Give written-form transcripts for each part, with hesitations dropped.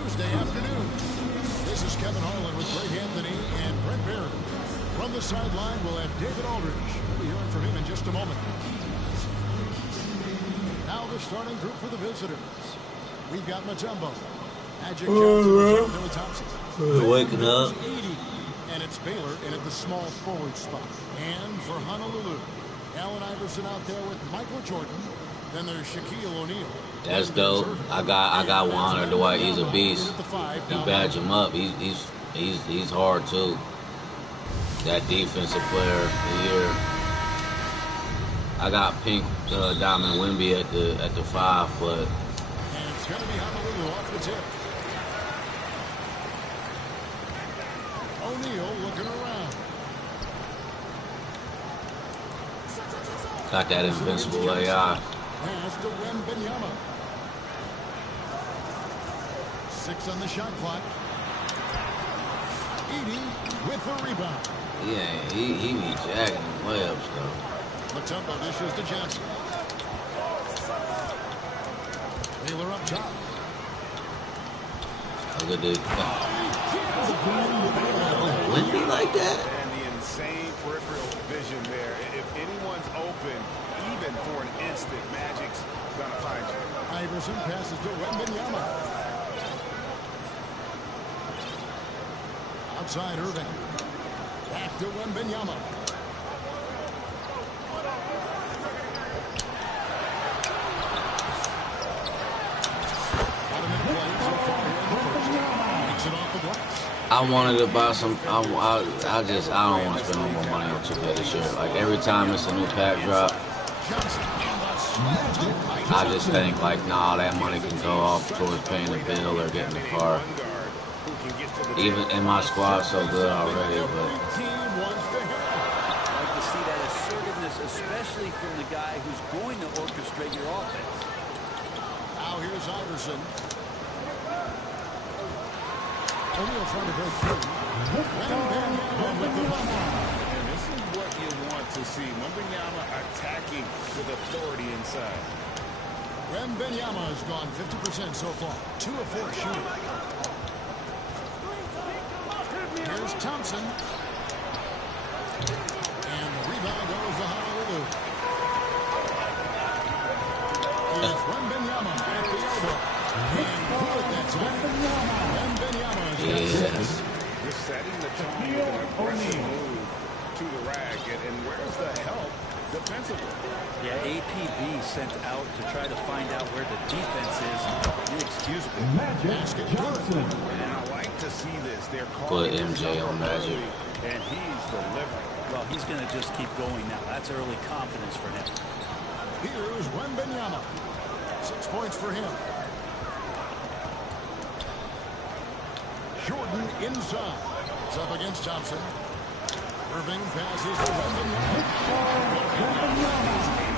Tuesday afternoon. This is Kevin Harlan with Greg Anthony and Brent Barron. From the sideline, we'll have David Aldridge. We'll be hearing from him in just a moment. Now the starting group for the visitors. We've got Mutombo. Magic Johnson with Thompson. Waking up. And it's Baylor in at the small forward spot. And for Honolulu, Allen Iverson out there with Michael Jordan. Then there's Shaquille O'Neal. That's dope. I got Juan Dwight. He's a beast. You badge him up. He's hard too. That defensive player of the year. I got Pink Diamond Wemby at the 5 foot. And it's gonna be Honolulu off the tip. O'Neal looking around. Got that invincible AI. Pass to Wembanyama. 6 on the shot clock. Edey with the rebound. Yeah, he be jacking layups though. Mutombo dishes to Johnson. Baylor up top. Look at this. Wouldn't be like that. And the insane peripheral vision there. If anyone's open, even for an instant, Magic's gonna find you. Iverson passes to Wembanyama. Outside Irving. Back to Wembanyama. I wanted to buy some. I don't want to spend no more money on 2K this year. Like every time it's a new pack drop, I just think like, nah, that money can go off towards paying the bill or getting the car. Even in my squad, so good already, but. I like to see that assertiveness, especially from the guy who's going to orchestrate your offense. Now here's Iverson. O'Neal trying to break through. And this is what you want to see. Wembanyama attacking with authority inside. Wembanyama has gone 50% so far. 2 of 4 shooting. Here's Thompson. And the rebound goes to Honolulu. It's Wembanyama at the elbow. And good that time. Wembanyama has got 6. Just setting the tone with an aggressive move to the rack. And where's the help defensively? Yeah, APB sent out to try to find out where the defense is. Inexcusable. Magic Johnson. And I like to see this. They're Put MJ on Magic. And he's delivering. Well, he's going to just keep going now. That's early confidence for him. Here's Wembanyama. 6 points for him. Jordan inside. It's up against Thompson. Irving passes to Wembanyama.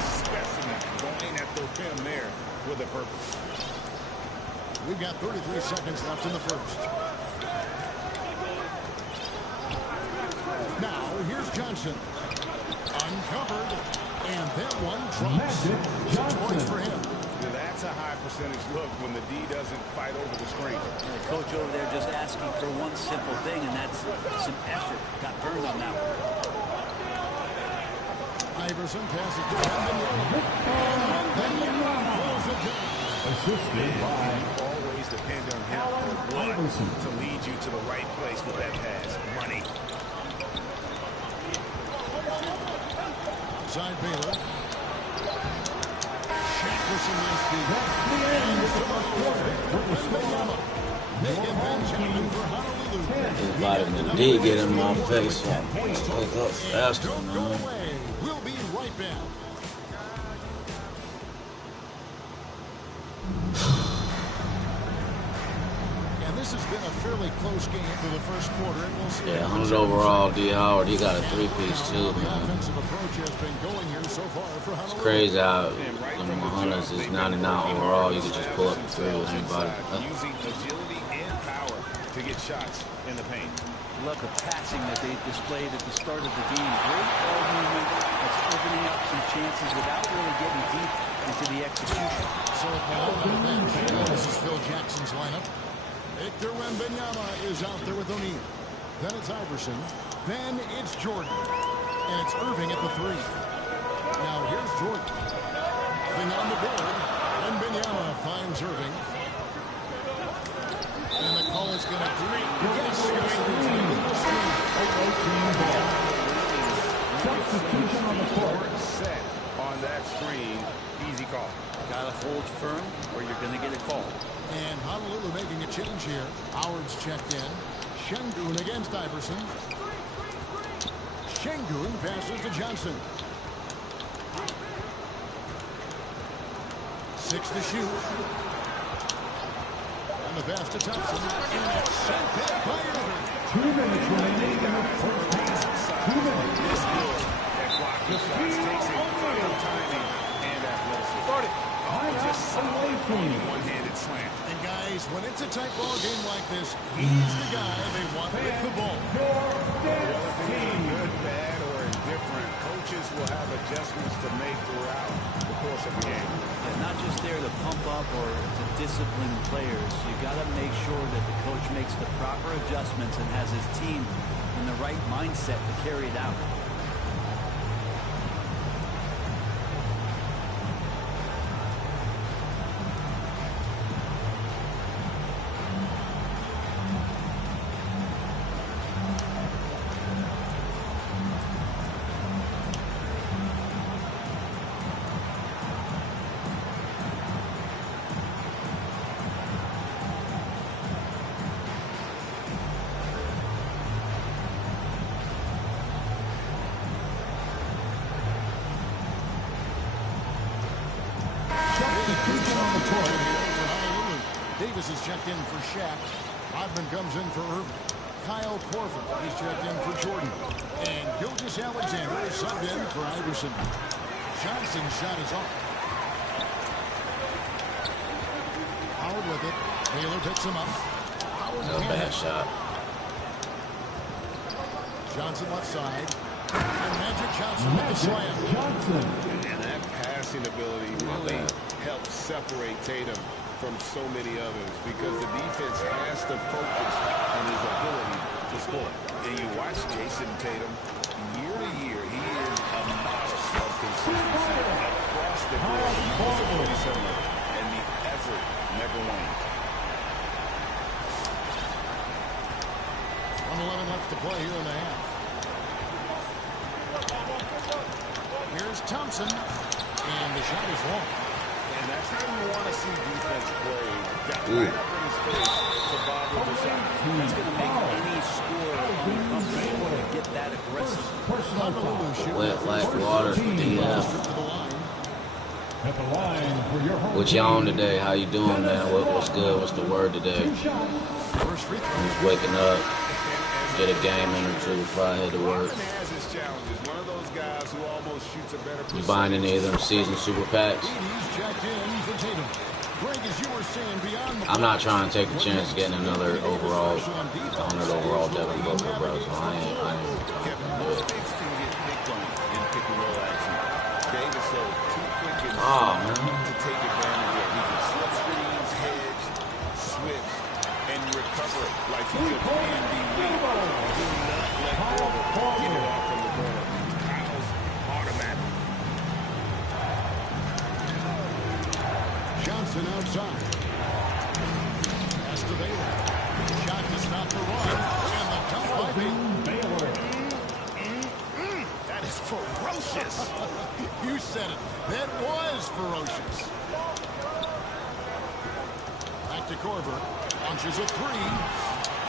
Specimen going at the rim there with a purpose. We've got 33 seconds left in the first. Now, here's Johnson. Uncovered. And that one drops. 6 points for him. That's a high percentage look when the D doesn't fight over the screen. The coach over there just asking for one simple thing, and that's some effort. Got burned on that one. Iverson passes to Wembanyama. Assisted by always depend on him to lead you to the right place with that pass. Money. Outside Baylor. Shaq with some nice speed. Vitamin D get in my face. Wake up faster, man. We'll be right back. And this has been a fairly close game for the first quarter. And we'll see. Yeah, 100 overall. D Howard, he got a 3-piece too, man. Offensive approach has been going here so far for It's crazy how the 100s is 99 overall. You can just pull up through with anybody. Using agility and power to get shots in the paint. Love the passing that they displayed at the start of the game. Great ball movement that's opening up some chances without really getting deep into the execution. So this is Phil Jackson's lineup. Victor Wembanyama is out there with O'Neal. Then it's Iverson. Then it's Jordan. And it's Irving at the 3. Now here's Jordan. Nothing on the board. Wembanyama finds Irving. And the call is going to three. Yes, substitution on the court. Set on that screen. Easy call. Got to hold firm or you're going to get a call. And Honolulu making a change here. Howard's checked in. Şengün against Iverson. Şengün passes to Johnson. 6 to shoot. And the pass to Thompson. And it's sent back by Irving. 2 minutes remaining in the first half. 2 minutes. This good. That blocking shots takes it final timing and athleticism. Started. Just solid one-handed slam. And guys, when it's a tight ball game like this, he's the guy they want with the ball. Whether it's good, bad, or indifferent, coaches will have adjustments to make throughout the course of the game. And not just there to pump up or to discipline players. You got to make sure that the coach makes the proper adjustments and has his team in the right mindset to carry it out. Substitution on the court here for Honolulu. Davis is checked in for Shaq. Rodman comes in for Irving. Kyle Korver is checked in for Jordan. And Gilgeous-Alexander is subbed in for Iverson. Johnson's shot is off. Howard with it. Baylor picks him up. Howard No bad shot. Johnson left side. And Magic Johnson with the slam. Johnson. And that passing ability really helps separate Tatum from so many others because the defense has to focus on his ability to score. And you watch Jason Tatum, year to year, he is a model of consistency across the board. Numbers are pretty similar, and the effort never wanes. 1:11 left to play here in the half. Here's Thompson, and the shot is long. And that's how you want to see defense play. Got right up in his face to bother the shot. That's going to make any scorer uncomfortable to get that aggressive. Honolulu shooting Wet like water. to the Yeah. line. At the line for your home. What y'all on today? How you doing, man? What's good? What's the word today? First free throw. Just waking up, get a game in or two before I head to work. Rodman has his challenges. One of those guys who almost shoots a better You buying any of them season super packs? He's jacked in for Tatum. Greg, as you were saying, beyond the I'm not trying to take the chance of getting another overall, 100 overall Devin Booker, bro. So I ain't Kevin, do most it. bigs can get picked on in pick and roll action. Davis, though, too quick and Oh, man. to take advantage of. He can slip screens, hedge, switch, and recover like he's a 3-and-D lead. Do not let Porter get it off from the corner. Kyle's automatic. Johnson outside. Pass to Baylor. Shot to stop the run. And the dunk by Baylor. That is ferocious. You said it. That was ferocious. Back to Korver. Launches a three.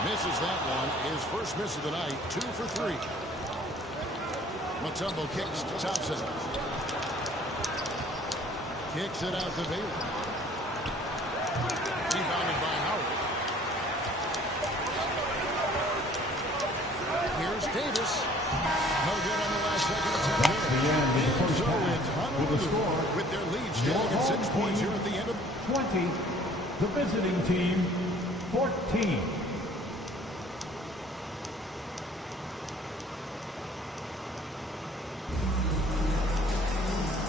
Misses that one. His first miss of the night. 2 for 3. Mutombo kicks to Thompson. Kicks it out to Baylor. Rebounded by Howard. Here's Davis. No good on the last second attempt. That's the end of the first So half. it's With the Honolulu score, with their lead your standing at 6 home points team here at the end of 20. The visiting team 14.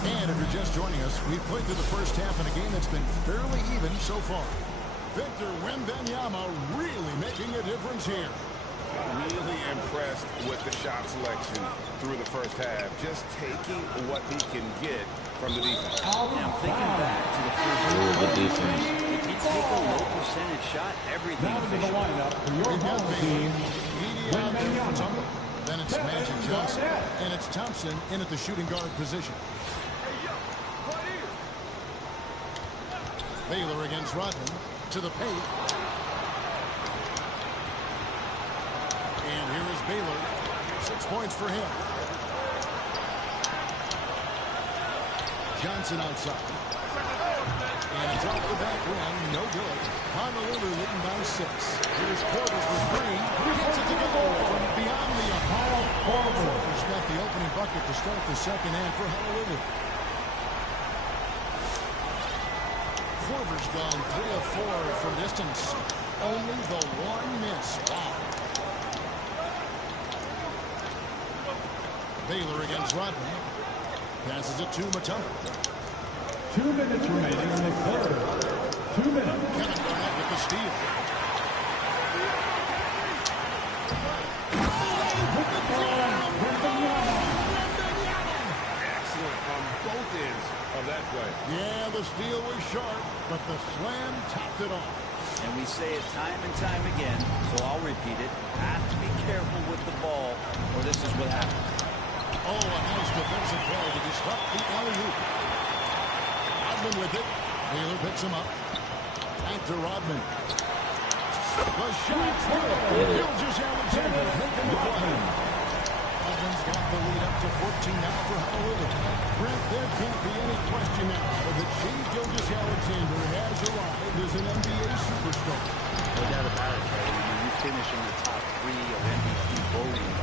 And if you're just joining us, we've played through the first half in a game that's been fairly even so far. Victor Wembanyama really making a difference here. Really impressed with the shot selection through the first half. Just taking what he can get from the defense. Now thinking back to the first half, Good defense. if you take a low percentage shot, everything Down to the efficient. lineup for your We've got home Baylor. team. Edie out there for Tucker. Then it's Magic Johnson. And it's Thompson in at the shooting guard position. Baylor against Rodman. To the paint. And here is Baylor. 6 points for him. Johnson outside. And it's off the back rim. No good. Honolulu leading by 6. Here's Porter's for 3. Gets it to go from beyond the arc. Porter's got the opening bucket to start the second half for Honolulu. Porter's gone 3 of 4 from distance. Only the one miss. Wow. Baylor against Rodman. Passes it to Matana. 2 minutes remaining in the third. 2 minutes. Kevin Garnett with the steal. Excellent on both ends of that play. Yeah, the steal was sharp, but the slam topped it off. And we say it time and time again, so I'll repeat it. Have to be careful with the ball, or this is what happens. Oh, a nice defensive play to disrupt the alley-oop. Rodman with it. Baylor picks him up. Back to Rodman. The shot. Gilgeous-Alexander making the play. Rodman's got the lead up to 14 now for Honolulu. Brent, there can't be any question now that Chief Gilgeous-Alexander has arrived as an NBA superstar. No doubt about it, Terry. When you finish in the top 3 of MVP voting,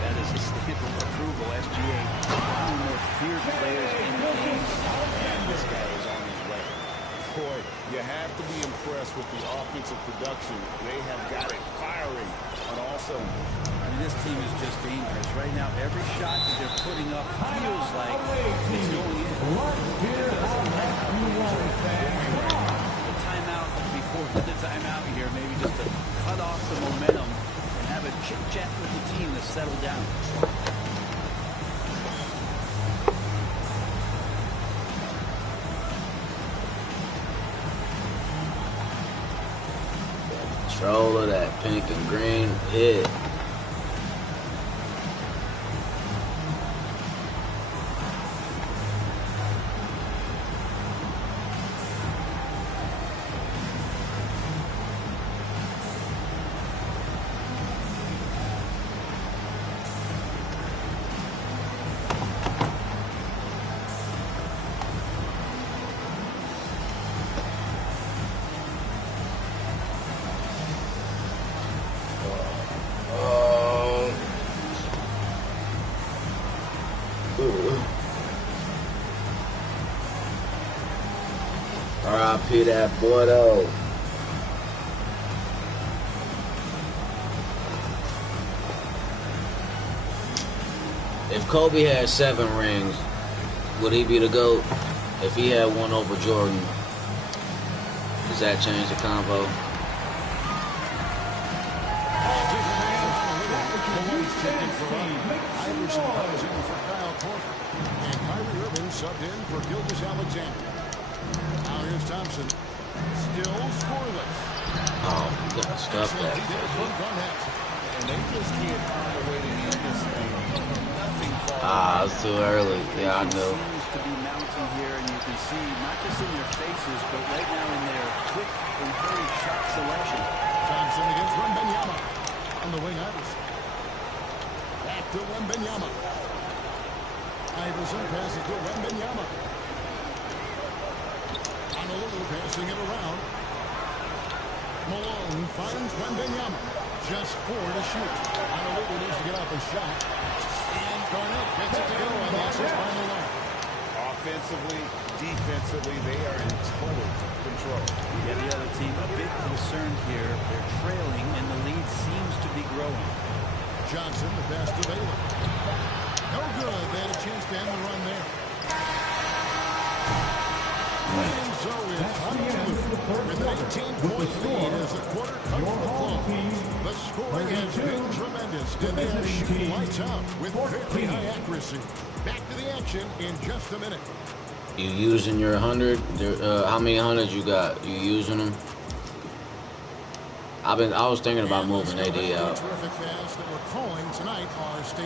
that is a stamp of approval. SGA, one of the more feared players in the game, and this guy is on his way. Boy, you have to be impressed with the offensive production. They have got it firing on all cylinders. I mean, this team is just dangerous. Right now, every shot that they're putting up feels like it's going in. The timeout before the timeout here, maybe just to cut off the momentum and have a chit-chat with the team to settle down. Control of that pink and green hit. R.I.P. that boy though. If Kobe had 7 rings, would he be the GOAT? If he had one over Jordan, does that change the combo? Iverson comes in for Kyle Korver. And Kyrie Irving subbed in for Gilgeous-Alexander. Now here's Thompson. Still scoreless. Oh, God, stuff that. And they just can't find a way to end this thing. Nothing falls. Ah, it's too early. Yeah, I know. Seems to be mounting here, and you can see not just in their faces, but right now in their quick and hurried shot selection. Thompson against Wembanyama. On the wing, Iverson. Back to Wembanyama. Iverson passes to Wembanyama. Honolulu passing it around. Malone finds Wembanyama. Just 4 to shoot. Honolulu needs to get off a shot. And Garnett gets it to go on the assist by Malone. Offensively, defensively, they are in total control. Yeah, the other team a bit concerned here. They're trailing, and the lead seems to be growing. Johnson, the pass to Baylor. No good. They had a chance to end the run there. And so it's Honolulu third With an quarter. 18-point lead as the quarter comes to a close. The scoring has been tremendous, and they are shooting lights out with very high accuracy. Back to the action in just a minute. You using your 100? How many hundreds you got? You using them? I was thinking about moving AD out.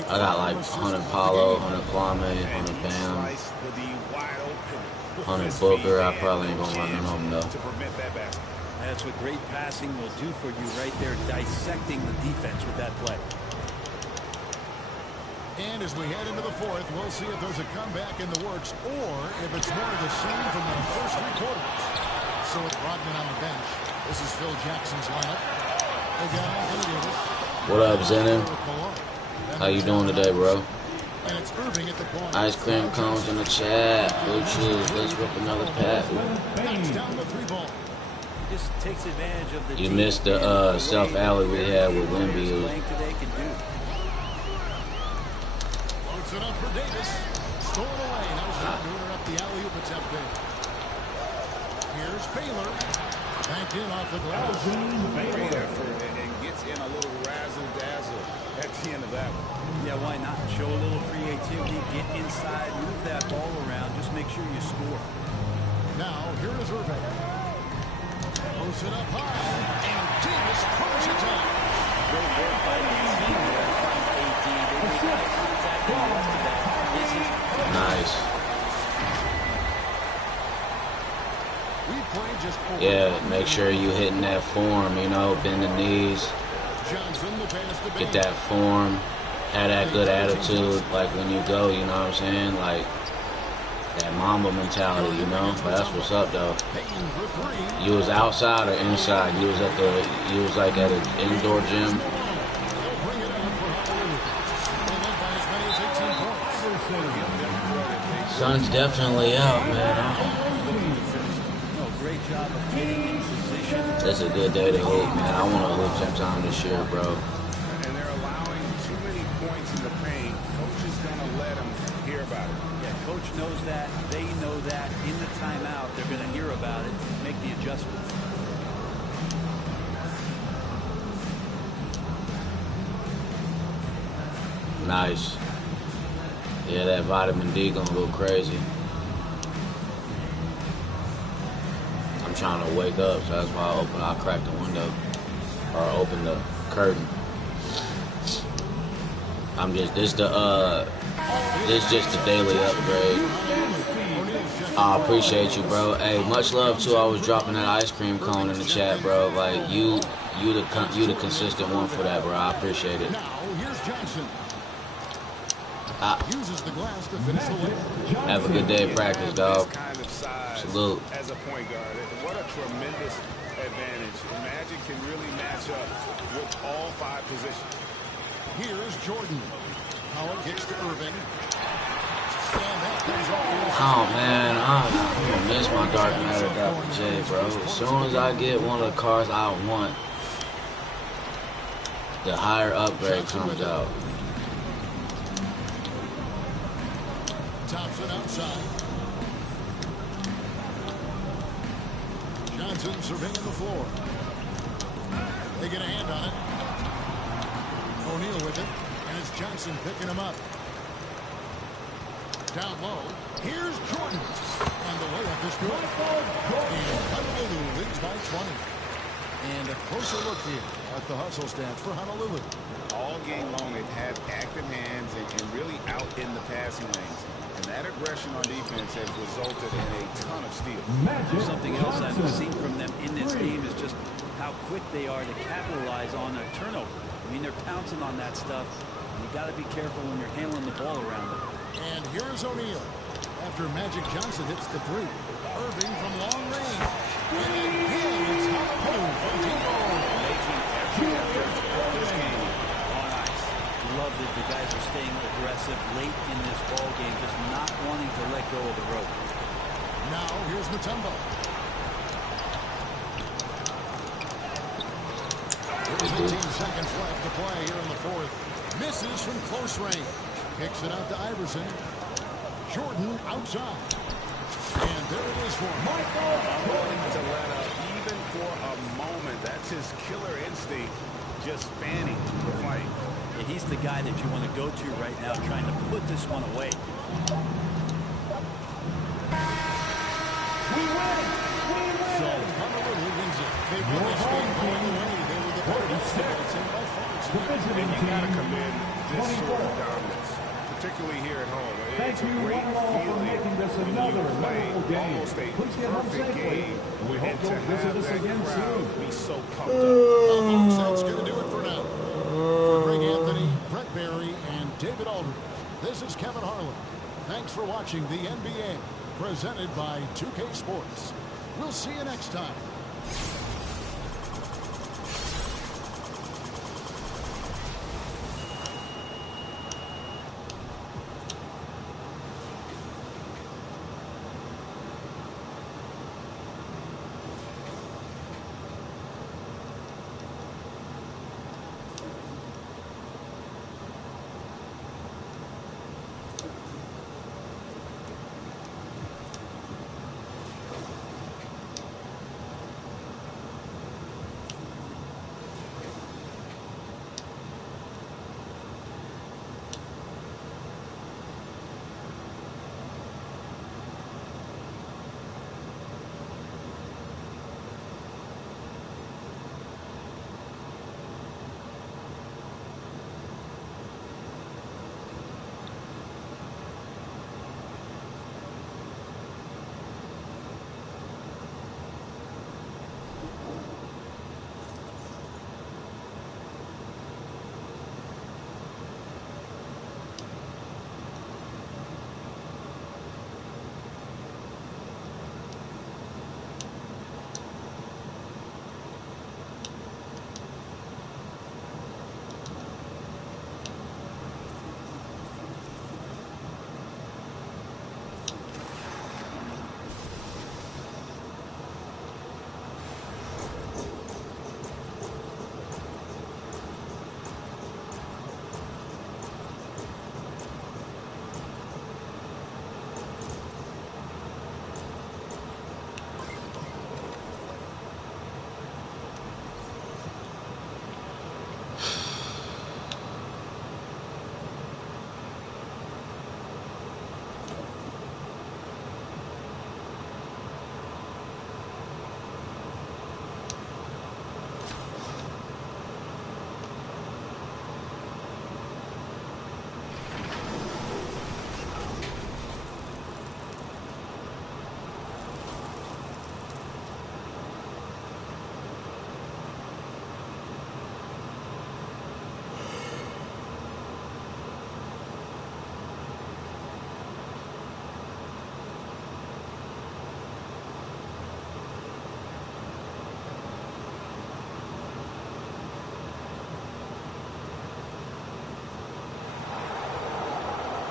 I got like 100 Paulo, 100 Kwame, 100 Bam, 100 Booker. I probably ain't gonna run none of them though. That's what great passing will do for you right there, dissecting the defense with that play. And as we head into the fourth, we'll see if there's a comeback in the works or if it's more of the same from the first three quarters. So with Rodman on the bench, this is Phil Jackson's lineup. What up, Zenon? How you doing today, bro? And it's Irving at the point. Ice cream cones in the chat. Blue cheese. Let's rip another pack. Knocks down the three ball. Just takes advantage of the You missed the self alley we had with Wemby. Loads it up for Davis. Stolen away. Now he's trying to interrupt the alley-oop attempt there. Here's Baylor. Banked in off the glass. Great effort and gets in a little razzle-dazzle at the end of that one. Yeah, why not? Show a little creativity, get inside, move that ball around, just make sure you score. Now, here is Irving. Posts it up high, and Davis pulls it down. Great work by the team there from AD. They make eye contact, and the rest of that is his. Nice. We play just over. Yeah, make sure you hitting that form, you know, bend the knees, Johnson, the pass to get Bain. that form, have that good attitude, like when you go, you know what I'm saying? Like, that Mamba mentality, you know? But that's what's up, though. Bain for three. You was outside or inside? You was like at an indoor gym? They'll bring it up for Honolulu. They led by as many as 18 points. Sun's definitely out, man. No, great job of getting in position. It's a good day to hoop, man. I want to hoop sometime this year, bro. And they're allowing too many points in the paint. Coach is going to let them hear about it. Yeah, coach knows that. They know that. In the timeout, they're going to hear about it, make the adjustments. Nice. Yeah, that vitamin D gonna go crazy. I'm trying to wake up, so that's why I cracked the window or open the curtain. This just the daily upgrade. I appreciate you, bro. Hey, much love too. I was dropping that ice cream cone in the chat, bro. Like you the consistent one for that, bro. I appreciate it. Now, here's Johnson. Uses the glass to finish the layup. Have a good day of practice, dog. Kind of size Salute. as a point guard. What a tremendous advantage. Magic can really match up with all five positions. Here is Jordan. Howard gets to Irving. And that comes off. Oh man, I'm gonna miss my Dark Matter Dr. J, bro. As soon as I get one of the cars I want, the higher upgrade comes out. Thompson outside. Johnson surveying the floor. They get a hand on it. O'Neal with it. And it's Johnson picking him up. Down low. Here's Jordan. And the layup is good. And Honolulu leads by 20. And a closer look here at the hustle stats for Honolulu. All game long, they've had active hands and really out in the passing lanes. And that aggression on defense has resulted in a ton of steals. Something else I've seen from them in this game is just how quick they are to capitalize on their turnover. I mean, they're pouncing on that stuff. You got to be careful when you're handling the ball around them. And here is O'Neal. After Magic Johnson hits the three. Irving from long range. And again, it's Honolulu from deep. Making every effort of this game on ice. Love that the guys are staying aggressive late in this ball game, just not wanting to let go of the rope. Now here's Mutombo. There's 18 seconds left to play here in the fourth. Misses from close range. Kicks it out to Iverson. Jordan outside. And there it is for Michael. I'm willing to let up He's the guy that you want to go to right now, trying to put this one away. We win! So Honolulu wins it. They won this game going away. They were the better team by far. The visiting You got to team, commend this sort 24. of dominance, particularly here at home. Thank It's you, a great one and all, for feeling making this when another you play wonderful game. almost a Please get home perfect safely. game, We hope and to you'll visit have us that again crowd soon. be so pumped up. Well, folks, that's going to do it for now. For Greg Anthony, Brett Barry, and David Aldridge, this is Kevin Harlan. Thanks for watching the NBA, presented by 2K Sports. We'll see you next time.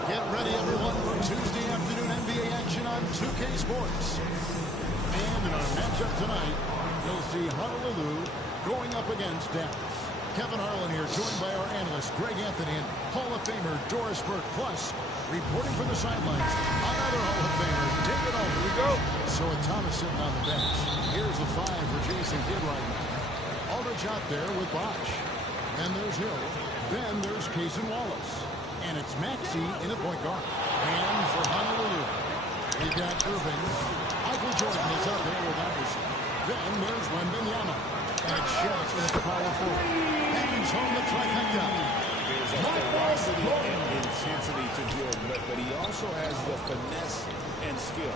Get ready, everyone, for Tuesday afternoon NBA action on 2K Sports. And in our matchup tonight, you'll see Honolulu going up against Dallas. Kevin Harlan here, joined by our analyst, Greg Anthony, and Hall of Famer Doris Burke. Plus, reporting from the sidelines, another Hall of Famer, David Aldridge. Here we go. So with Thomas sitting on the bench, here's the 5 for Jason Kidd right now. Aldridge out there with Bosch. Then there's Hill. Then there's Cason Wallace. And it's Maxey in at point guard. And for Honolulu, we've got Irving. Michael Jordan is out there with Iverson. Then there's Wembanyama. And it's Sharp in at the power forward. And he's home the trifecta. There's a velocity and intensity to Jordan, but he also has the finesse and skill.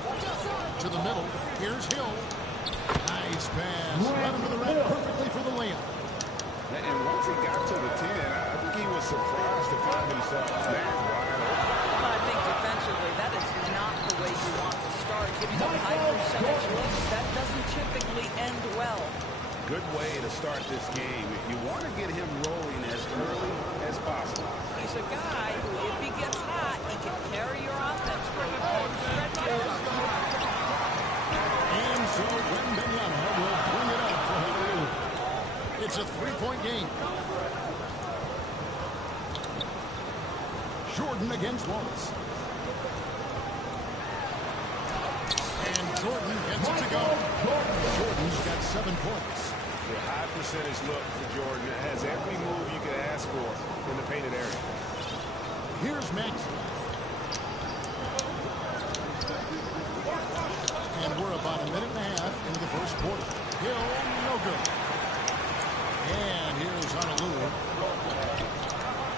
To the middle. Here's Hill. Nice pass. Right under the red perfectly for the layup. And once he got to the 10, I think he was surprised to find himself that wide open. Well, I think defensively, that is not the way you want to start. Giving up high percentage looks, that doesn't typically end well. Good way to start this game. You want to get him rolling as early as possible. He's a guy who, if he gets hot, he can carry your offense for a long stretches. And so Wembanyama will bring it up for Honolulu. It's a three-point game. Jordan against Wallace. And Jordan gets it to go. Jordan's got 7 points. The high percentage look for Jordan. It has every move you could ask for in the painted area. Here's Maxey. And we're about a minute and a half into the first quarter. Hill, no good. And here's Honolulu.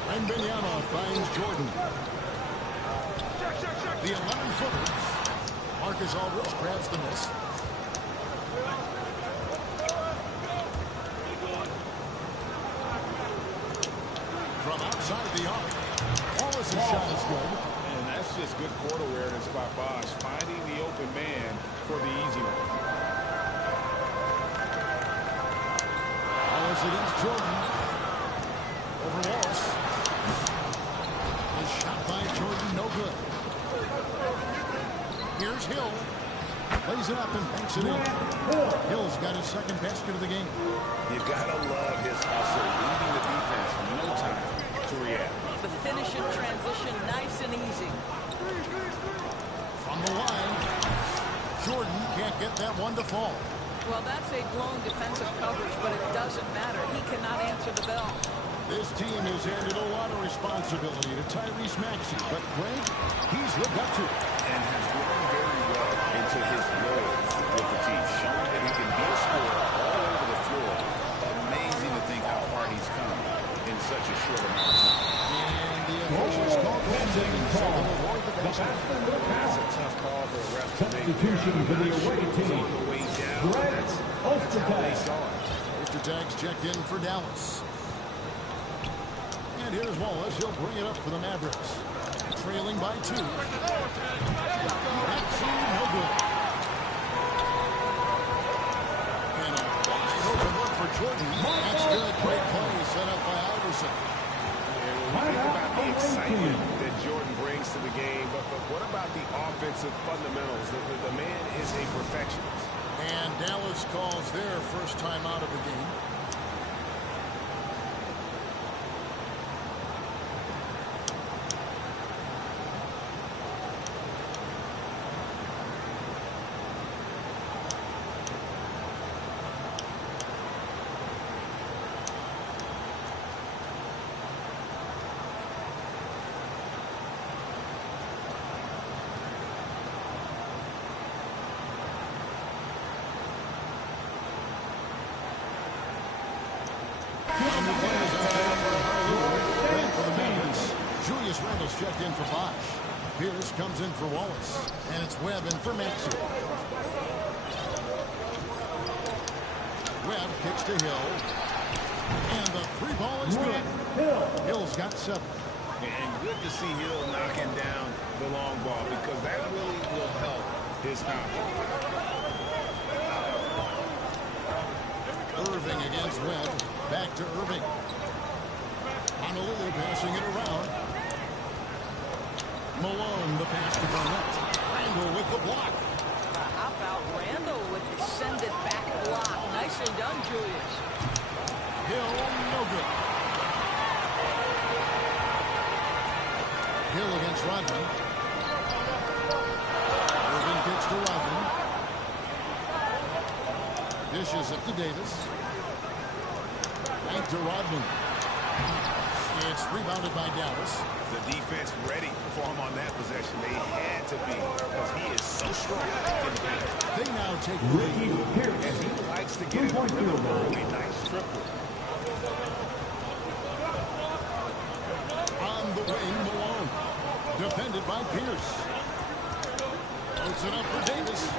Wembanyama finds Jordan. The 11-footer. Marcus Aldridge grabs the miss. From outside the arc, Wallace's shot is good. And that's just good court awareness by Bosch, finding the open man for the easy one. Wallace against Jordan. Over Wallace. His shot by Jordan, no good. Here's Hill. Plays it up and banks it in. Hill's got his second basket of the game. You gotta love his hustle, leading the defense, no time to react. The finish in transition, nice and easy. From the line, Jordan can't get that one to fall. Well, that's a blown defensive coverage, but it doesn't matter. He cannot answer the bell. This team has handed a lot of responsibility to Tyrese Maxey, but Greg, he's lived up to it. And has grown very well into his role with the team, showing that he can be a scorer all over the floor. Amazing to think how far he's come in such a short amount of time. And the officials call goaltending, so they'll award the basket. That's a tough call for a ref to make. Substitution for the away team. On the way down, Greg that's how they saw it. Ostertag's checked in for Dallas. And here's Wallace. He'll bring it up for the Mavericks. Trailing by 2. Maxey, no good. And a wide open look for Jordan. That's good. Great play set up by Iverson. Think about the excitement that Jordan brings to the game, but what about the offensive fundamentals? The man is a perfectionist. And Dallas calls their first time out of the game. Checked in for Bosch. Pierce comes in for Wallace. And it's Webb in for Maxey. Webb kicks to Hill. And the 3 ball is good. Hill's got 7. And good to see Hill knocking down the long ball because that really will help his confidence. Irving against Webb. Back to Irving. Honolulu passing it around. Malone, the pass to Garnett. Randall with the block. How about Randall with the send it back block? Nicely done, Julius. Hill, no good. Hill against Rodman. Irving kicks to Rodman. Dishes it to Davis. Back to Rodman. It's rebounded by Dallas. The defense ready for him on that possession. They had to be because he is so strong in the paint. They now take the lead. And he likes to get in the rhythm. A nice triple. On the wing, Malone. Defended by Pierce. Puts it up for Davis.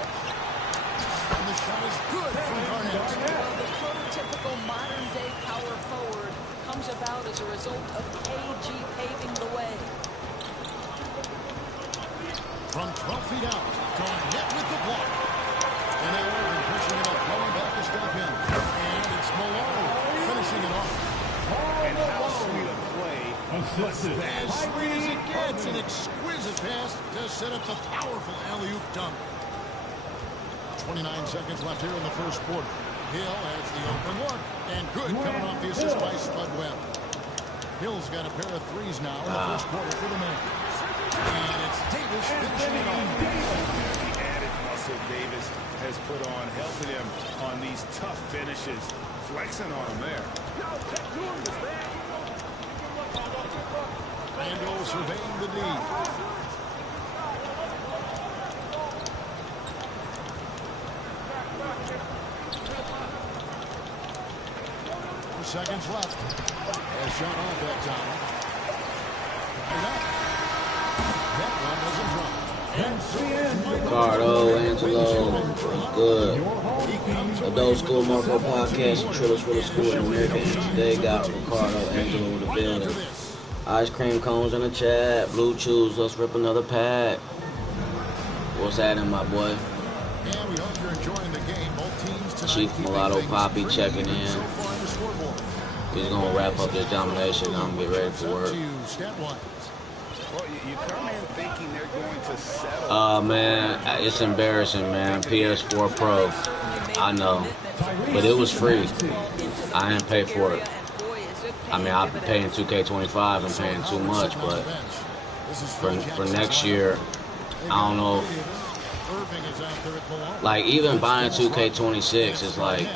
And the shot is good from Garnett. Well, the prototypical modern-day power forward comes about as a result of KG paving the way. From 12 feet out, Garnett with the block. And now Irving pushing it up, going back to step in. And it's Malone finishing it off. And how sweet a play. Assisted. As sweet as it gets, an exquisite pass to set up the powerful alley-oop dunk. 29 seconds left here in the first quarter. Hill has the open look. And good coming off the assist by Spud Webb. Hill's got a pair of threes now in the first quarter for the Mavericks. And it's Davis finishing it off. The added muscle Davis has put on, helping him on these tough finishes. Flexing on him there. Randall surveying the D. 4 seconds left. Has shot off that time. That one doesn't drop. Ricardo, Angelo, what's good? Adult School Marco podcast, Trillers for the School in America. Today got Ricardo, Angelo in the building. Ice cream cones in the chat. Blue Chews, let's rip another pack. What's happening, my boy? And we hope you're enjoying the game. Both teams tonight. ChiefMalottoPapi checking in. He's gonna wrap up this domination and I'm gonna get ready for work. Well, you come in thinking they're going to settle. Man, it's embarrassing, man. PS4 Pro, I know, but it was free. I didn't pay for it. I mean, I'm paying 2K25. I'm paying too much, but for next year, I don't know. Like even buying 2K26 is like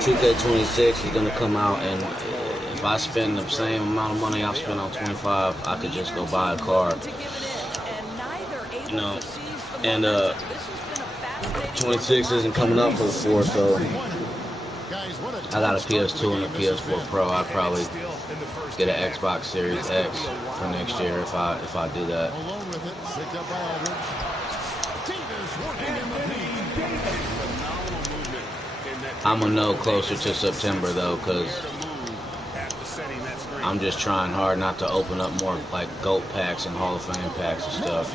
2K26 is gonna come out, and if I spend the same amount of money I've spent on 25, I could just go buy a card. You know, and 26 isn't coming up for 4, so I got a PS2 and a PS4 Pro. I'd probably get an Xbox Series X for next year if I do that. I'm gonna know closer to September though, because I'm just trying hard not to open up more like GOAT packs and Hall of Fame packs and stuff.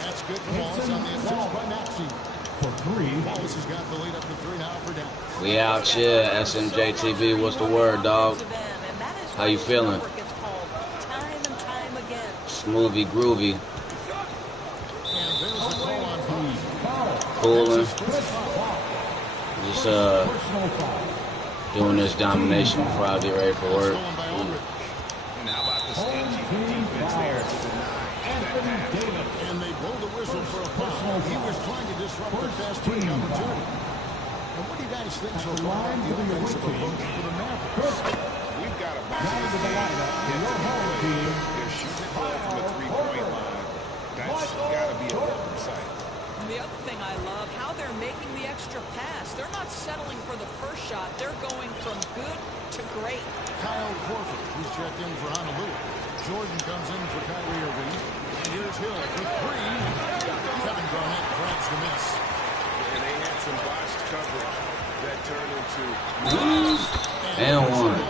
That's good for Wallace on the assist by Maxey. For 3, Wallace has got the lead up to 3 now for Dallas. We out here, SMJ TV. What's the word, dog? How you feeling? Smoothie, groovy. Cooling. Just doing this domination before I get ready for work. Now about the stingy defense there to deny that pass. And they blow the whistle for a foul. He was trying to disrupt the fast break opportunity. And what do you guys think so far on the offensive approach for the Mavericks? We've got a bounce game. They're shooting it well from the three-point line. That's got to be a welcome sight. And the other thing I love, how they're making the extra pass. They're not settling for the first shot. They're going from good to great. Kyle Korver, who's checked in for Honolulu. Jordan comes in for Kyrie Irving. And here's Hill for 3. Kevin Garnett grabs the miss. And they had some botched coverage that turned into... And one.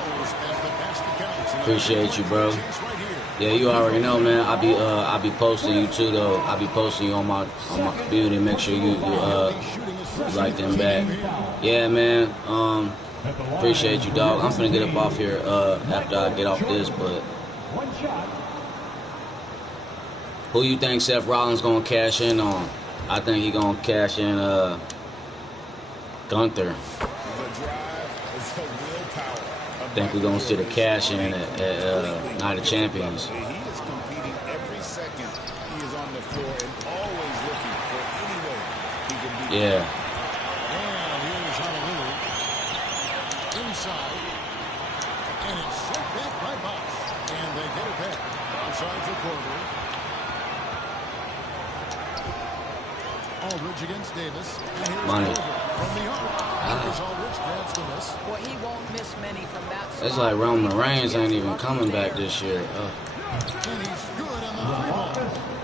Appreciate you, bro. Yeah, you already know, man. I be posting you too, though. I be posting you on my community. Make sure you like them back. Yeah, man. Appreciate you, dog. I'm finna get up off here after I get off this, but who you think Seth Rollins gonna cash in on? I think he gonna cash in Gunther. I think we're gonna see the cash in at Night of Champions. He is competing every second. He is on the floor and always looking for any way he can be. Yeah. And here's Honolulu. Inside. And it's sent back by Bosch. And they get it back. Outside for Korver. Aldridge against Davis. And here's Money. Korver from the arc. Here's Aldridge grabs the miss. Well, he won't miss many from that spot. It's like Roman Reigns ain't even coming back this year. And he's good on the 3-ball.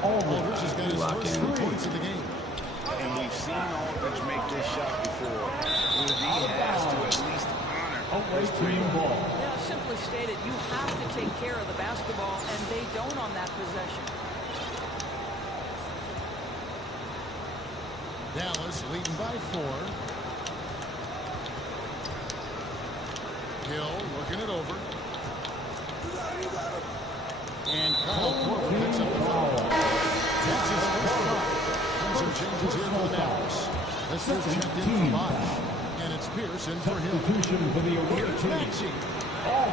Aldridge has got his first 3 points of the game. And we've seen Aldridge make this shot before. He has to at least honor his 3-ball. Yeah, simply stated, you have to take care of the basketball, and they don't on that possession. Dallas leading by 4. Hill looking it over. And Kyle Korver picks up the foul. That's his first foul. And some changes here for the Mavericks. This is checked in for Bosch. And it's Pierce in for Hill. Substitution for the away Here's team. Maxey.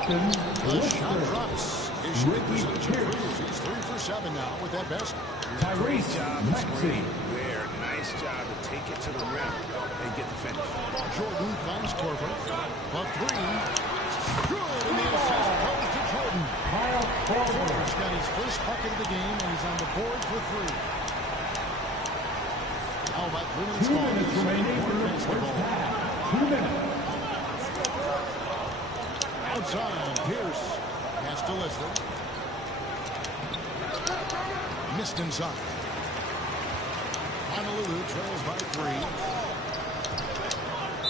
The shot drops. His shooting percentage improves. He's 3 for 7 now with that basket. Nice job of screening there. Nice job to take it to the rim and get the finish. Jordan finds Korver. A three. Good. And the assist goes to Jordan. Korver's got his first bucket of the game, and he's on the board for 3. How about 3 minutes 2 minutes remaining in the first half. 2 minutes. Outside, Pierce. Pass to Lister. Missed inside. Honolulu trails by 3.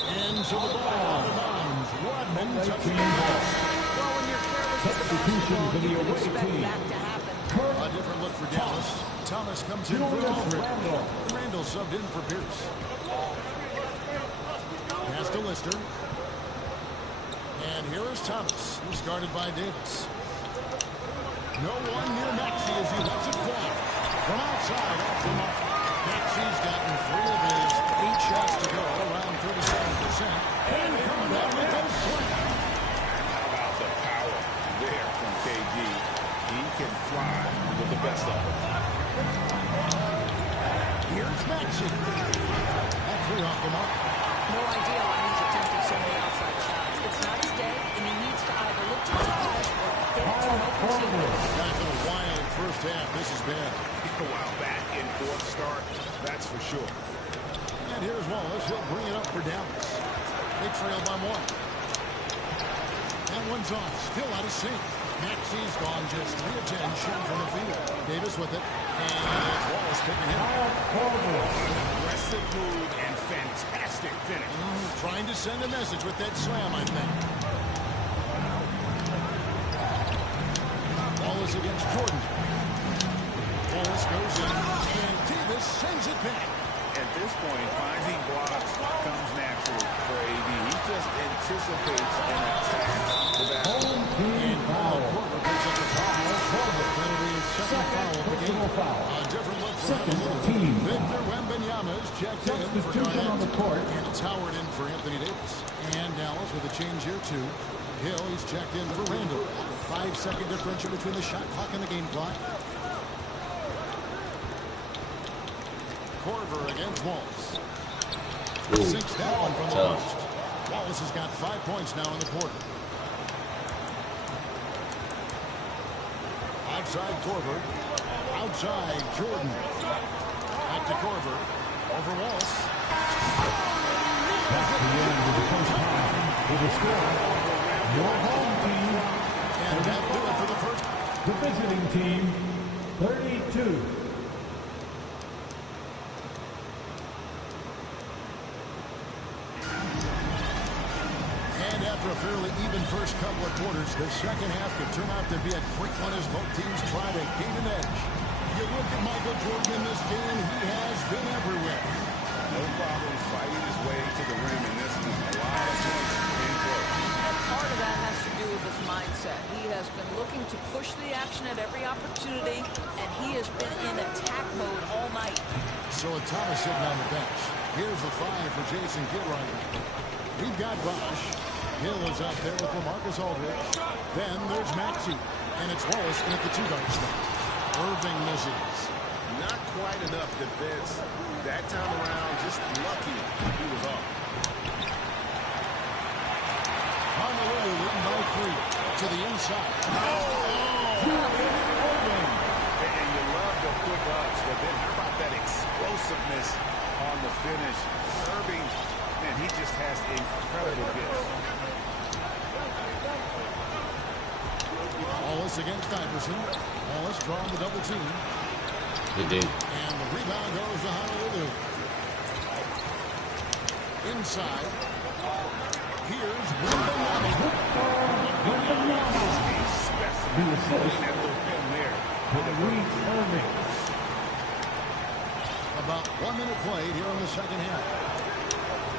Into the ball. Out of bounds. Rodman touching the pass. Well, when you're careless with the Substitution basketball, for the you can away expect team. that to happen. A different look for Dallas. Thomas comes in for Aldridge. Randall subbed in for Pierce. Pass to Lister. And here is Thomas, who's guarded by Davis. No one near Maxey as he lets it fly. From outside, off the mark. Maxey's gotten 3 of his 8 shots to go, around 37%. And coming down with those slams. How about the power there from KG? He can fly with the best of them. Here's Maxey. That 3 off the mark. No idea why he's attempting so many outside shots. It's not his day, and he needs to either look to the side or get it to an open teammate. Got a wild first half. This is bad. While back in 4th start, that's for sure. And here's Wallace. He'll bring it up for Dallas. They trail by 1. And one's off. Still out of sync. Maxey's gone just 3 of 10 shooting from the field. Davis with it. And Wallace picking him. Aggressive move and fantastic finish. Trying to send a message with that slam, I think. Wallace against Jordan. Wallace goes in, and Davis sends it back. At this point, finding blocks comes natural for AD. He just anticipates and attacks the basketball. And Kyle Korver picks up the foul. That'll be his second foul of the game. A different look for Honolulu. Victor Wembanyama's checked in for Substitution on the court. And it's Howard in for Anthony Davis. And Dallas with a change here, too. Hill, he's checked in for Randall. 5-second differential between the shot clock and the game clock. Korver against Wallace. Sinks that one from the post. Wallace has got 5 points now in the quarter. Outside Korver. Outside Jordan. Back to Korver. Over Wallace. That's the end of the first half. With the score, your home team. And that'll do it for the first. The visiting team, 32. After a fairly even first couple of quarters, the second half could turn out to be a quick one as both teams try to gain an edge. You look at Michael Jordan in this game, he has been everywhere. No problems fighting his way to the rim in this one. A lot of points in close. And part of that has to do with his mindset. He has been looking to push the action at every opportunity, and he has been in attack mode all night. So with Thomas sitting on the bench, here's the 5 for Jason Gilrider. We've got Bosch. Hill is out there with LaMarcus Aldridge. Then there's Maxey. And it's Wallace in at the 2-guard spot. Irving misses. Not quite enough defense. That time around, just lucky he was off. Honolulu leading by 3 to the inside. Irving. And you love the quick ups, but then how about that explosiveness on the finish? Irving, man, he just has incredible gifts. Wallace against Iverson. Wallace drawing the double team. Good day. And the rebound goes to Honolulu. Inside. Here's Wembanyama. The assist, Kyrie Irving. About 1 minute played here in the second half.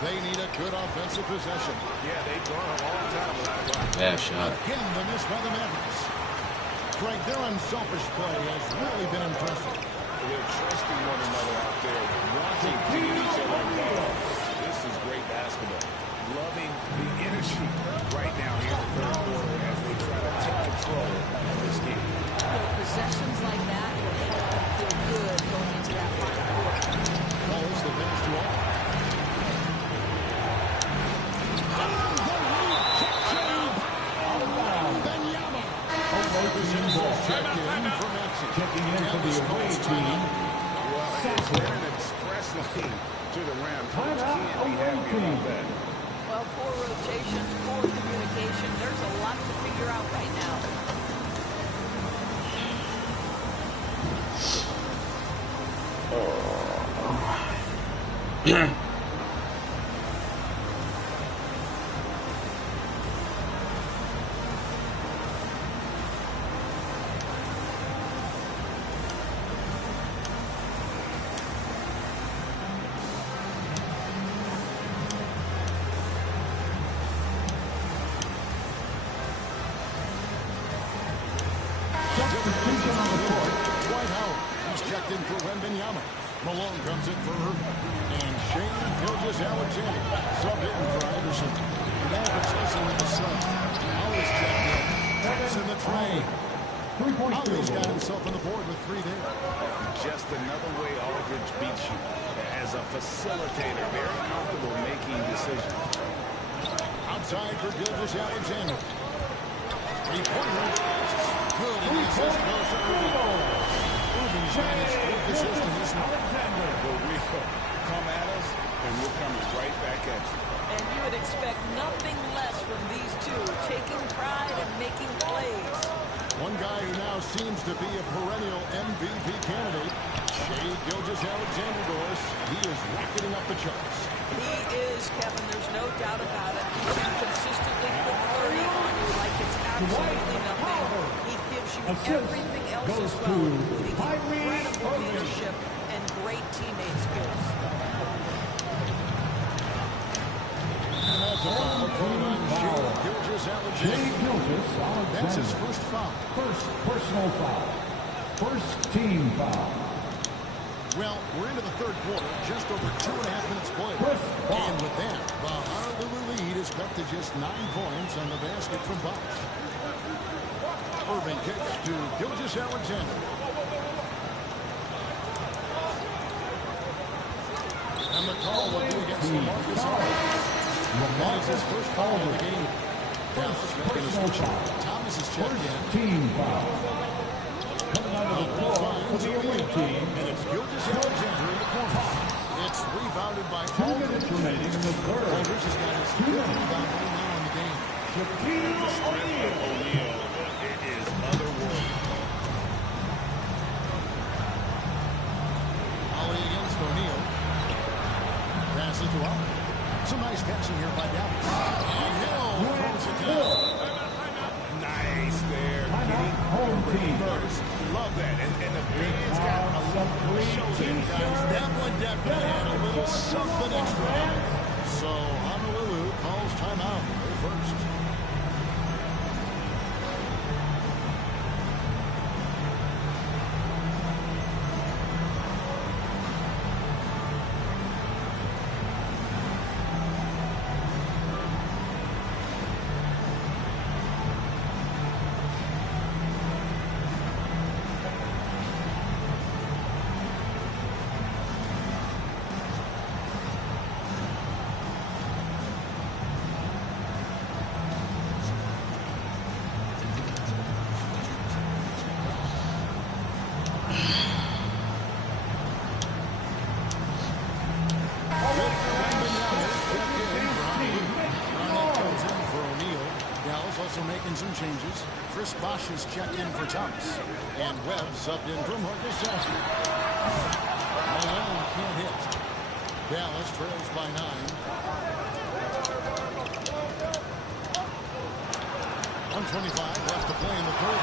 They need a good offensive possession. Yeah, they've gone a long time without a block. Bad shot. Again, the miss by the Mavericks. Greg, their unselfish play has really been impressive. They're trusting one another out there, wanting to get each other involved. This is great basketball. Loving the energy right now here in the third quarter. lane to the rim. Coach can't be happy about that. Well, poor rotations, poor communication. There's a lot to figure out right now. Malone comes in for Irving. And Shane Gilgeous-Alexander subbed in for Iverson. And Mavericks listen with the sub. Holly's checked in. That's in the train. Holly's got himself on the board with 3 there. Just another way Aldridge beats you. As a facilitator, very comfortable making decisions. Outside for Gilgeous-Alexander. Three-pointer. Good, and he says close to Irving. Irving's got his 4th assist in this one. We'll come at us, and we'll come right back at you. And you would expect nothing less from these two, taking pride and making plays. One guy who now seems to be a perennial MVP candidate, Shai Gilgeous-Alexander, Doris. He is rocketing up the charts. He is, Kevin. There's no doubt about it. He can consistently put 30 on you like it's absolutely nothing. He gives you everything else as well, including incredible leadership and great teammate skills. And that's a foul called on Shai Gilgeous-Alexander. That's his first foul. First personal foul. First team foul. Well, we're into the 3rd quarter, just over 2.5 minutes played. And with that, the Honolulu lead is cut to just 9 points on the basket from Bosch. Irving kicks to Gilgeous-Alexander. And the call will be against Marcus Aldridge. That is his first foul of the game. Dallas making a switch. Thomas is checked in. Team foul. Coming out of the floor for the away team. And it's Gilgeous-Alexander in the corner. It's rebounded by 2 minutes remaining in the 3rd. Aldridge has got his 5th rebound right now in the game. O'Neal, it is otherworldly. Ollie against O'Neal. Passes to Ollie. Some nice passing here by Dallas. And Hill throws it down. Nice there. Home team. First. Love that. And the fans got a little show them, guys. That one definitely had a little something extra on it. So Honolulu calls timeout. They're first. Some changes. Chris Bosch is checked in for Thomas. And Webb subbed in for Marcus Sasser. Malone can't hit. Dallas trails by 9. 1:25 left to play in the 3rd.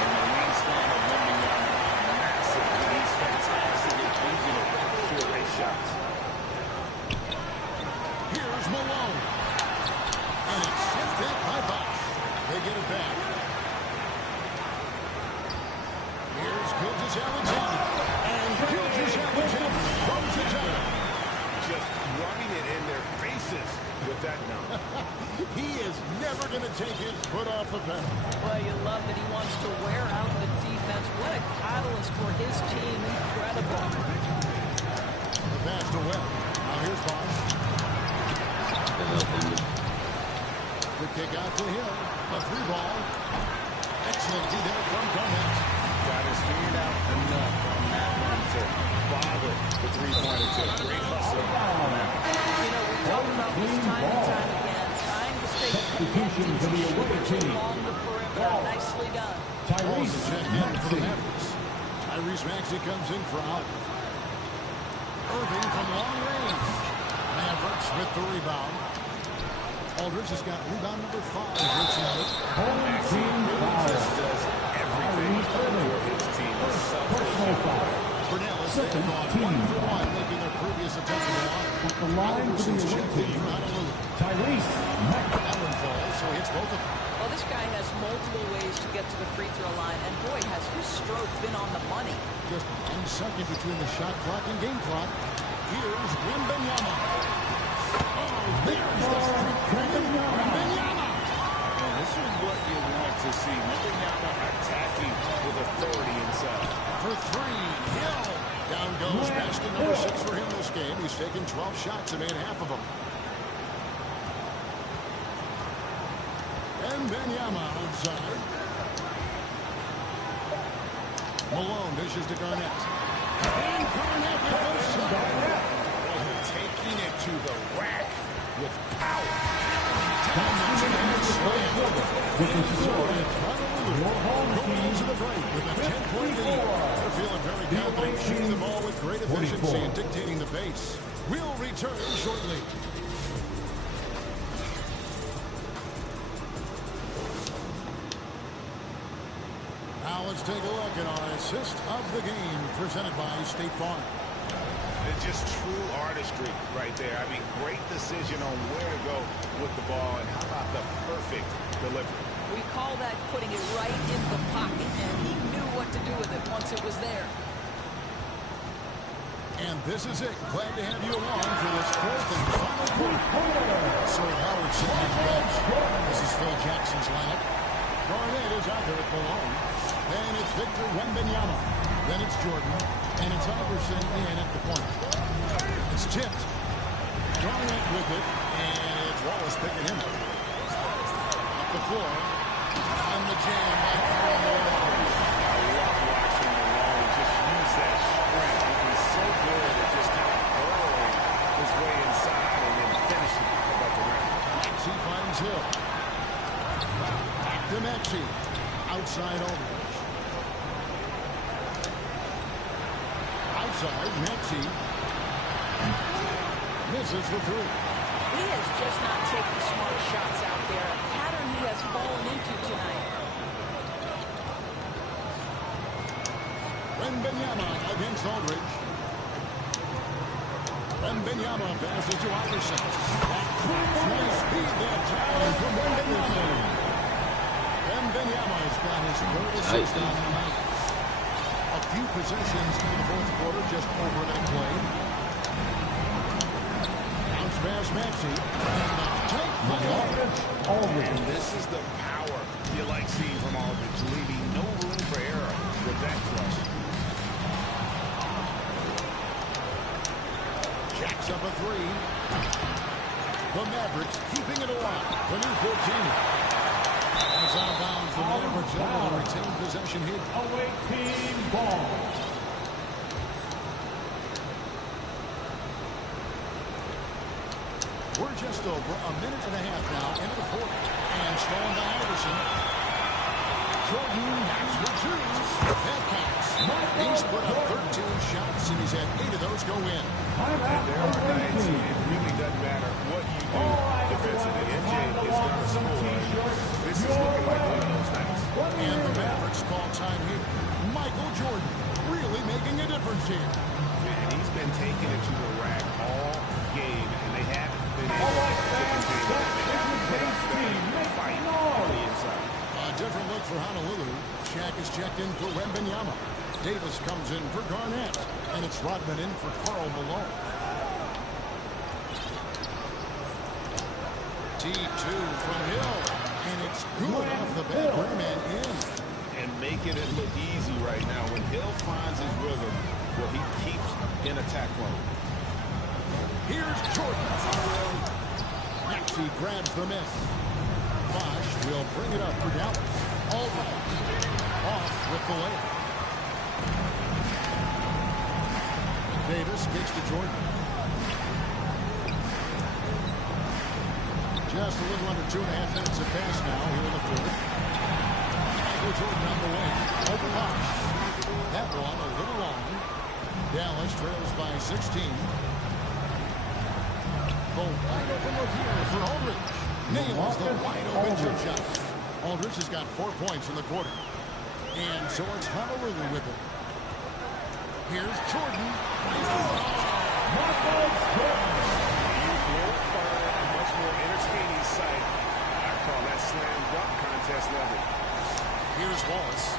And the wingspan of Wembanyama are massive. He's fantastic at using it to erase shots. Here's Malone. And it's shifted by Bosch. They get it back. Here's Gilgeous-Alexander. And Gilgeous-Alexander throws it down. Just running it in their faces with that number. He is never going to take his foot off the pedal. Well, you love that he wants to wear out the defense. What a catalyst for his team. Incredible. The pass to Webb. Now here's Bosch. The kick out to Hill. A 3-ball. Excellent D there from Garnett. Got his hand out enough on that one to bother the 3-pointer to a great hustle. You know, we talk about this time and time again, trying to stay connected to shooters along the perimeter. Nicely done. Tyrese checked in for the Mavericks. Tyrese Maxey comes in for out. Irving from long range. Mavericks with the rebound. Aldridge has got rebound number 5 here tonight. Maxey really just does everything for his team. Personal foul. Cornelius, they've gone 1 for 1, making their previous attempt to the line. At the line for the away team, Tyrese Maxey. That one falls, so he hits both of them. Well, this guy has multiple ways to get to the free throw line, and boy, has his stroke been on the money. Just 1 second between the shot clock and game clock. Here's Wembanyama. Oh, there's the streak. Wembanyama. And this is what you want to see. Wembanyama attacking with authority inside. For 3, Hill. Down goes basket number 6 for him this game. He's taken 12 shots and made half of them. Wembanyama outside. Malone dishes to Garnett. And Garnett with the shot. Taking it to the rack with power. Going into the break with a 10-point lead. They're feeling very confident, shooting the ball with great efficiency and dictating the pace. We'll return shortly. Now let's take a look at our assist of the game presented by State Farm. It's just true artistry right there. I mean, great decision on where to go with the ball, and how about the perfect delivery? We call that putting it right in the pocket, and he knew what to do with it once it was there. And this is it. Glad to have you along for this 4th and final quarter. So Howard sitting on the bench. This is Phil Jackson's lineup. Garnett is out there at Malone. Then it's Victor Wembanyama. Then it's Jordan. And it's Iverson in at the point. It's tipped. Garnett with it. And it's Wallace picking him up. Up the floor. And the jam by Karl Malone. I love watching Malone just use that strength. He's so good at just kind of burrowing his way inside and then finishing above the rim. Maxey finds Hill. Back to Maxey. Outside Aldridge. Outside, Maxey misses the 3. He is just not taking smart shots out there, a pattern he has fallen into tonight. Wembanyama against Aldridge. Wembanyama passes to Iverson. Nice speed that time from Wembanyama. Wembanyama has got his 3rd assist on the night. A few possessions in the 4th quarter, just over that play. Bounce pass Maxey. And this is the power you like seeing from Aldridge, leaving no room for error with that flush. Jacks up a 3. The Mavericks keeping it alive. The new 14. It's out of bounds. The Mavericks able to retain possession here. Away team ball. We're just over a minute and a half now into the 4th. And stolen by Iverson. Jordan has for 2. That counts. He's put up 13 shots, and he's had 8 of those go in. And there are nights it really doesn't matter what you do defensively. MJ is going to score. This is looking like one of those nights. And the Mavericks call time here. Michael Jordan really making a difference here. Man, he's been taking it to the rack all game, and they haven't been able to contain it. They haven't put up that fight on the inside. A different look for Honolulu. Shaq is checked in for Wembanyama. Davis comes in for Garnett. And it's Rodman in for Karl Malone. T2 from Hill. And it's good off the back rim and in. And making it look easy right now. When Hill finds his rhythm, well, he keeps in attack mode. Here's Jordan. Maxey grabs the miss. Bosch will bring it up for Dallas. Aldridge off with the layup. Davis kicks to Jordan. Just a little under 2.5 minutes have passed now here in the fourth. Michael Jordan on the wing. Over Bosch. That one a little long. Dallas trails by 16. The wide open look here for Aldridge. Nails the wide open jump shot. Aldridge has got 4 points in the quarter. And so it's Honolulu with it. Here's Jordan. Much more entertaining sight. I call that slam dunk contest level. Here's Wallace.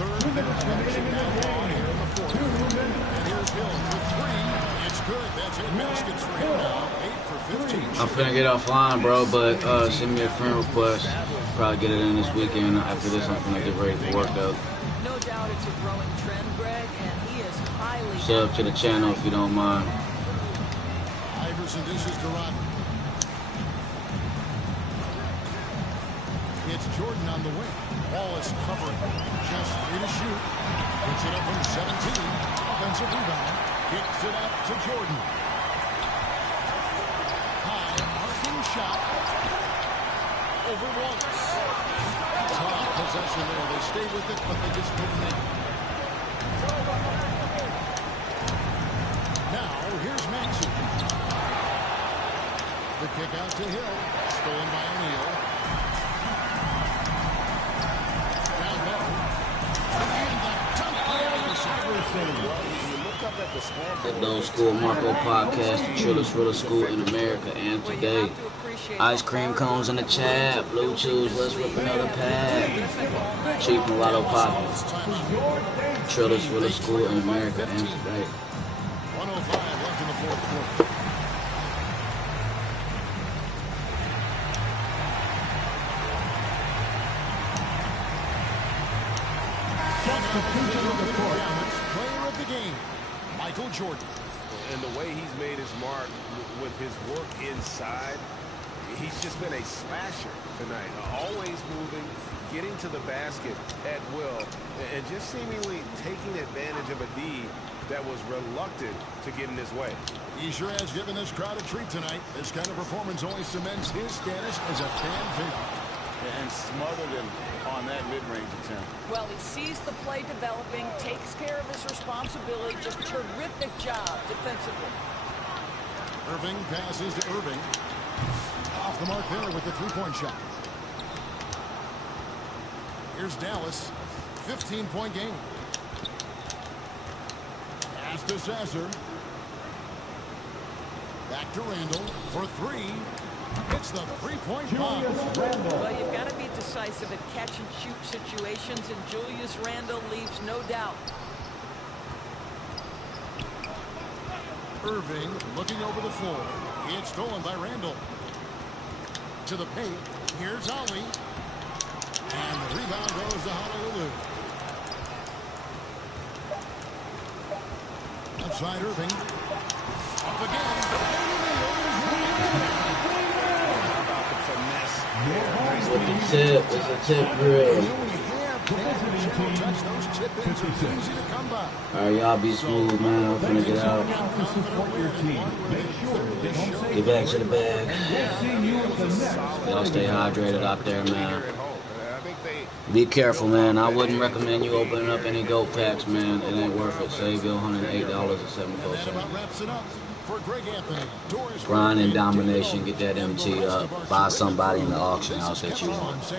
Third intermission now on here in the fourth. And here's Hill with 3. It's good. That's 8 baskets for him now. 8 for 15. I'm finna get offline, bro, but send me a friend request. Probably get it in this weekend. After this, I'm finna get ready for workout. No doubt it's a growing trend, Greg, and he is highly... Sub to the channel if you don't mind. Iverson dishes to Rodman. It's Jordan on the wing. Wallace covering. Just 3 to shoot. Puts it up from 17. Offensive rebound. Kicks it up to Jordan. High arcing shot. Over Wallace. Tough possession there. They stay with it, but they just couldn't make it. Now, here's Maxey. The kick out to Hill. Stolen by O'Neal. Down low. And the dunk by Iverson. The Adult Marco podcast, the trillest realest school in America, and today, ice cream cones in the chat, blue chews, let's rip another pack. ChiefMalottoPapi, trillest realest school in America, and today. 105 left in the fourth quarter. Player of the game, Michael Jordan. And the way he's made his mark with his work inside, he's just been a smasher tonight. Always moving, getting to the basket at will, and just seemingly taking advantage of a D that was reluctant to get in his way. He sure has given this crowd a treat tonight. This kind of performance only cements his status as a fan favorite. And smothered him on that mid-range attempt. Well, he sees the play developing, takes care of his responsibility. Just terrific job defensively. Irving passes to Irving. Off the mark there with the three-point shot. Here's Dallas. 15-point game. Pass to Sasser. Back to Randall for 3. It's the three-point bomb. Well, you've got to be decisive in catch-and-shoot situations, and Julius Randle leaves no doubt. Irving looking over the floor. It's stolen by Randall. To the paint. Here's Ollie. And the rebound goes to Honolulu. Outside Irving. Up again. With the tip, it's a tip drill. Alright, y'all be smooth, man. I'm finna get out. Get back to the bag. Y'all stay hydrated out there, man. Be careful, man. I wouldn't recommend you opening up any goat packs, man. It ain't worth it. Save your $108.74. Grind and domination. Get that MT up. Buy somebody in the auction house that you want.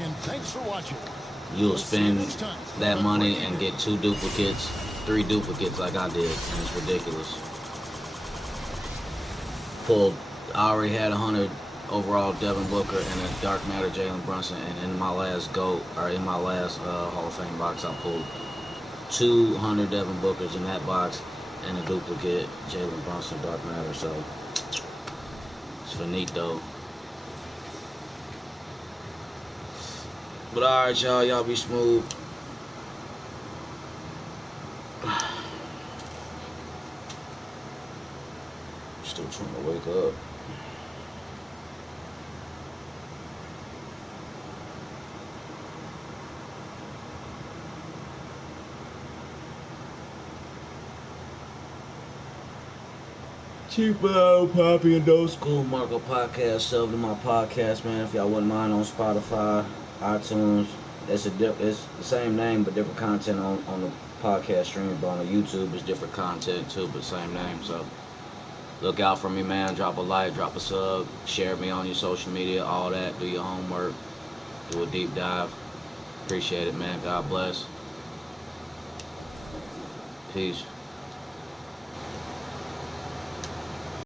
You'll spend that money and get 2 duplicates, 3 duplicates like I did, and it's ridiculous. I already had 100 overall Devin Booker and a dark matter Jalen Brunson, and in my last Hall of Fame box I pulled 200 Devin Bookers in that box and a duplicate Jalen Brunson dark matter, so it's finito. But alright, y'all be smooth. Still trying to wake up. ChiefMalottoPapi and Old School Marco podcast. Sub to my podcast, man. If y'all wouldn't mind, on Spotify, iTunes. It's the same name but different content on the podcast stream. But on the YouTube, it's different content too, but same name. So look out for me, man. Drop a like, drop a sub, share me on your social media, all that. Do your homework. Do a deep dive. Appreciate it, man. God bless. Peace.